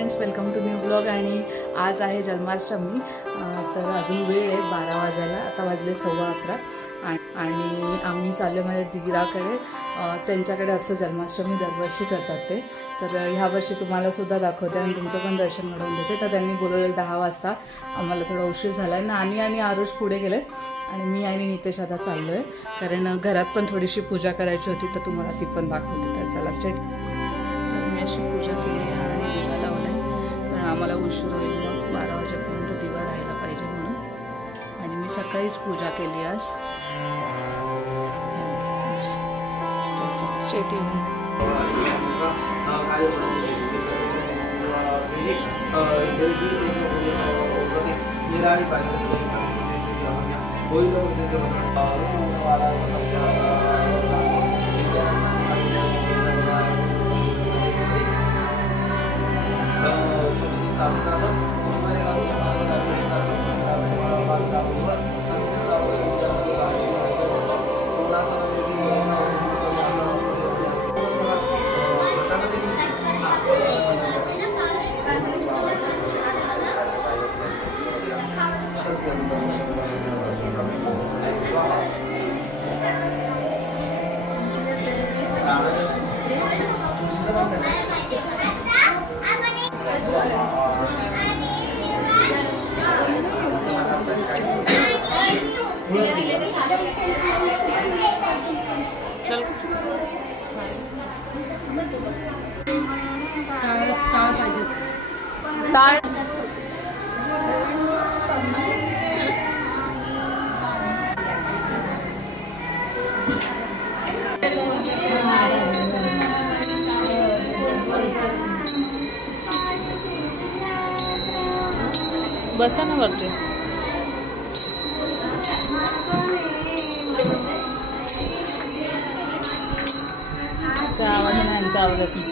Friends, welcome to new blog. आणि आज आहे जन्माष्टमी, तर अजून वेळ आहे 12 वाजायला, आता वाजले 11:15 आणि आम्ही चाललो माझ्या दिराकडे। त्यांच्याकडे असतं जन्माष्टमी, दरवर्षी करतात ते। तर ह्या वर्षी तुम्हाला सुद्धा दाखवते आणि तुमचं पण दर्शन घडवून देते। तर त्यांनी बोलवलेलं 10 वाजता, आम्हाला थोडा उशीर झाला आहे। नानी आणि आरुष पुढे गेलेत आणि मी आणि नितेश आता चाललो आहे, कारण घरात पण थोडीशी पूजा करायची होती, तर तुम्हाला ती पण दाखवते। तर चला स्टेट। तर मी अशी पूजा केली आहे आणि दिवा लावला आहे, कारण आम्हाला उशीर होईल, मग 12 वाजेपर्यंत दिवा राहायला पाहिजे म्हणून। आणि मी सकाळीच पूजा केली आज। स्टेट चल बसा ना वरती। आवाज नाही, यांचा आवाज येत नाही।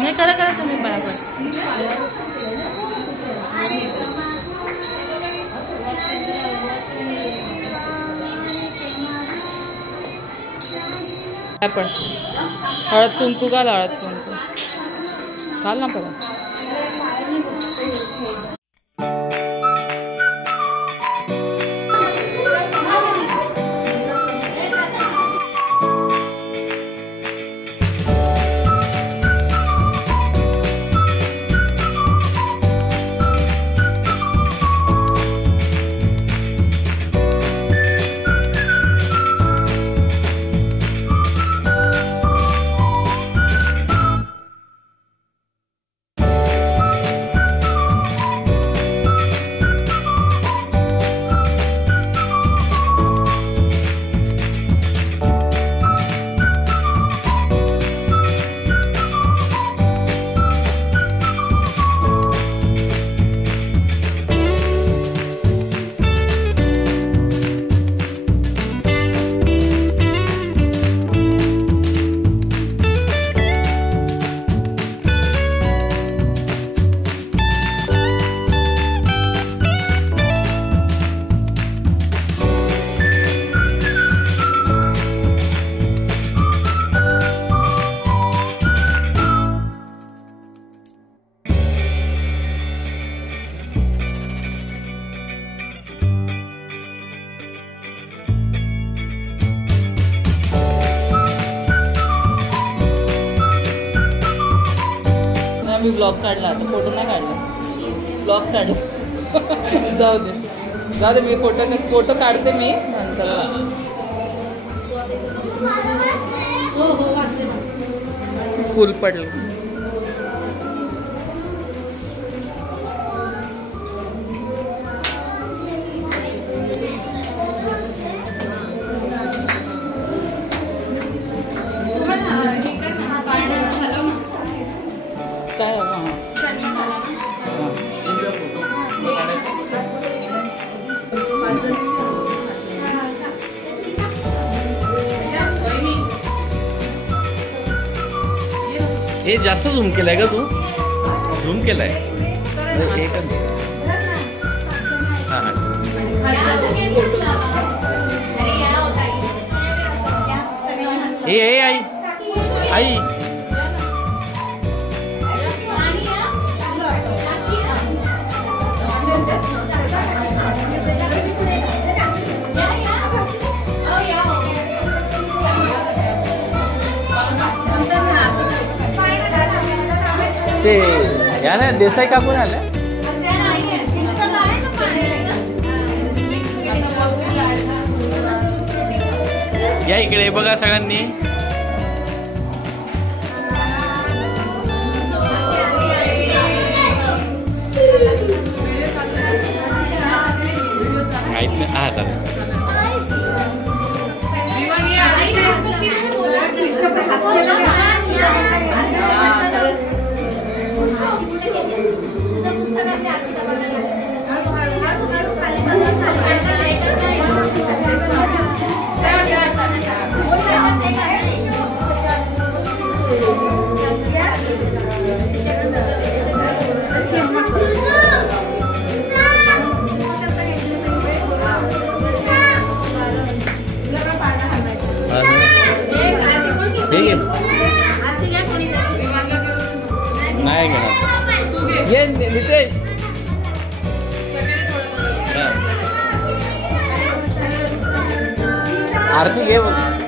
नाही, करा करा तुम्ही बराबर। पण हळद कुंकू घाल, हळद कुंकू घाल ना परत। मी ब्लॉग काढला, तर फोटो नाही काढला, ब्लॉग काढला। जाऊ दे मी फोटो काढते मी नंतर। फुल पडलं। काय हे जास्त झूम केलाय का तू? झूम केलाय हा हा. ए आई आई ते या ना देसाई काकून आल्या. या इकडे बघा सगळ्यांनी. हा चालेल. नाही घेणार. ये नितेश. आरती घे बघ.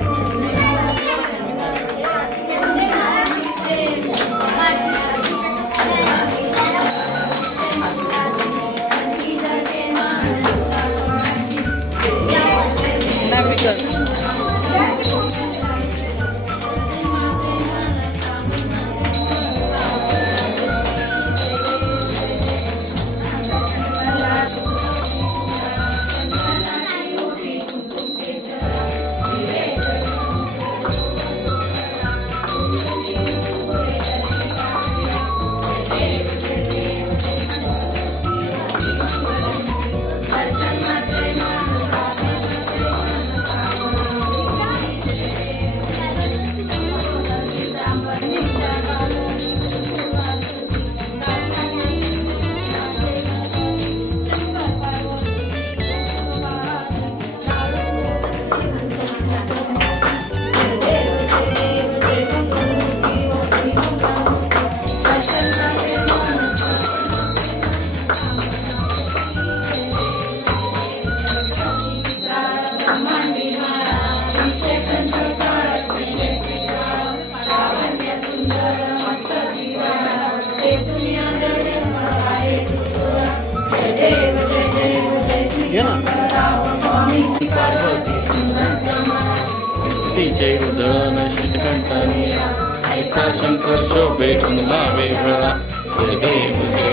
जय उदळण शिटकंठानी ऐसा शंकर शोभे कमला वेगळा. जय देव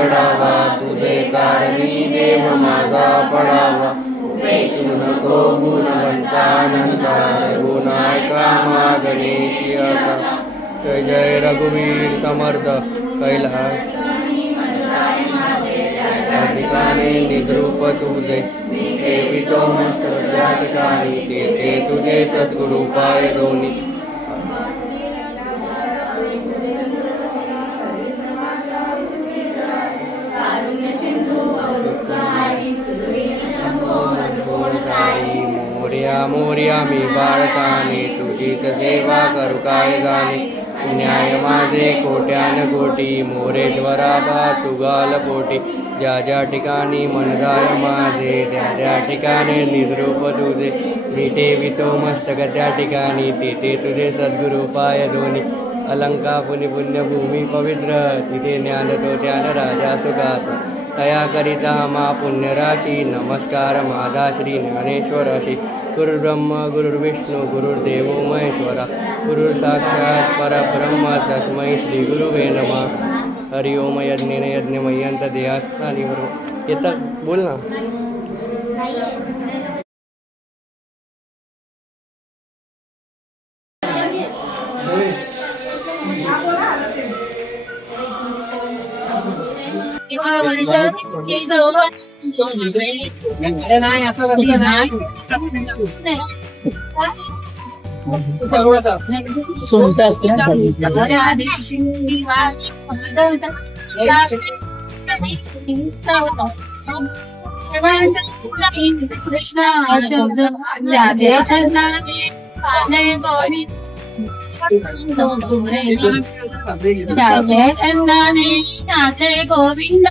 घडावा, तुझे कारणी देव माझा पडावा. उपेक्षू नको गुणवंता अनंता, रघुनायका गणेशी आता. जय जय रघुवीर समर्थ कैलास ठिकाणी निद्रूप तुझे, ठेवितो मस्तक त्या ठिकाणी, ते तुझे सद्गुरु पाय दोन्ही. मोर्या मोर्या मी बाळकाने, तुझीच सेवा करू काय गाणे. न्याय माझे कोट्यान कोटी, मोरेश्वरा बा तुगाल पोटी. ज्या ज्या ठिकाणी मन जाय माझे, त्या त्या ठिकाणी निजरूप तुझे. मी ठेवितो मस्तक त्या ठिकाणी, ते तुझे सद्गुरु पाय दोन्ही. अलंका पुण्यभूमी पवित्र, तिथे ज्ञान तो त्यान राजा सुखात. तया करिता मा पुण्यराशी, नमस्कार माझा श्री ज्ञानेश्वराशी. गुरुर्ब्रह्म गुरुर्विष्णू गुरुर्देवो महेश्वरा, गुरुर् साक्षात् परब्रह्म तस्मै श्री गुरुवे नमः. हरि ओम. यज्ञेन यज्ञमय्यंत देहास्थानी येतात बोल ना. सुनता असते कृष्ण शब्द राधे चंदाने राधे गोविंद राधे चंदाने राधे गोविंद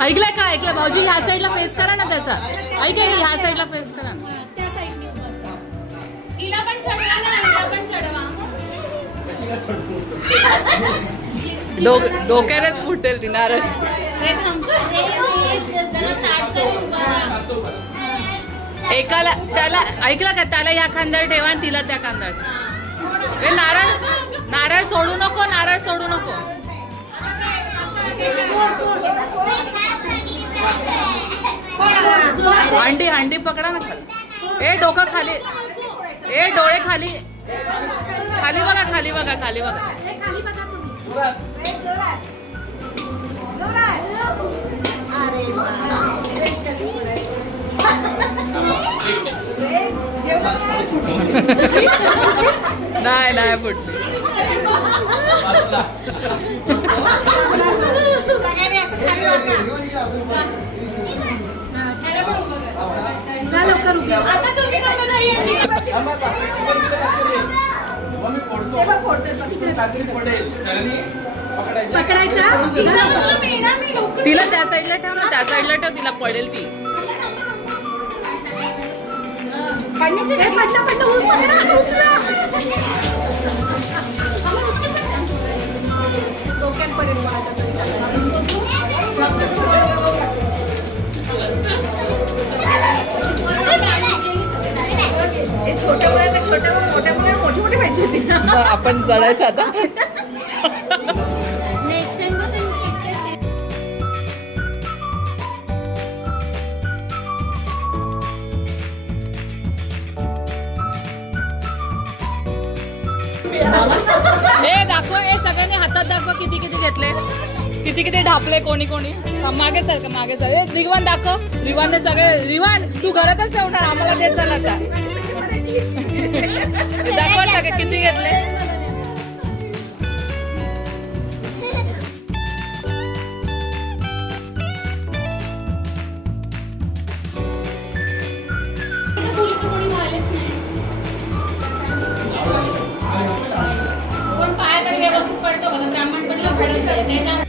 ऐकलंय का? ऐकलं भाऊजी, ह्या साईडला फेस करा ना त्याचा. ऐक, ह्या साईडला फेस करा. त्या साईडने हिला पण चढवा ना, हिला पण चढवा. डोक्यानेच फुटेल ती नारळ. एकाला त्याला ऐकलं का, त्याला ह्या खांद्यावर ठेवा आणि तिला त्या खांद्यावर. ए नारळ सोडू नको, नारळ सोडू नको. हंडी पकडा ना खाली. ए डोकं खाली, ए डोळे खाली, खाली बघा, खाली बघा, खाली बघा. नाही नाही फुटली. तिला त्या साईडला ठेव ना, त्या साईडला ठेव, तिला पडेल ती. आपण जळायचं आता. हे दाखव, हे सगळ्यांनी हातात दाखव किती किती घेतले, किती किती ढापले कोणी कोणी. मागे सर, मागे सर. रिवान दाखव, रिवानने सगळे. रिवान तू घरातच ठेवणार, आम्हाला देत चला आता. दाखवा सगळे किती घेतले. कोण पाया तरी व्यवस्थित पडतो का, ब्राह्मण पडलं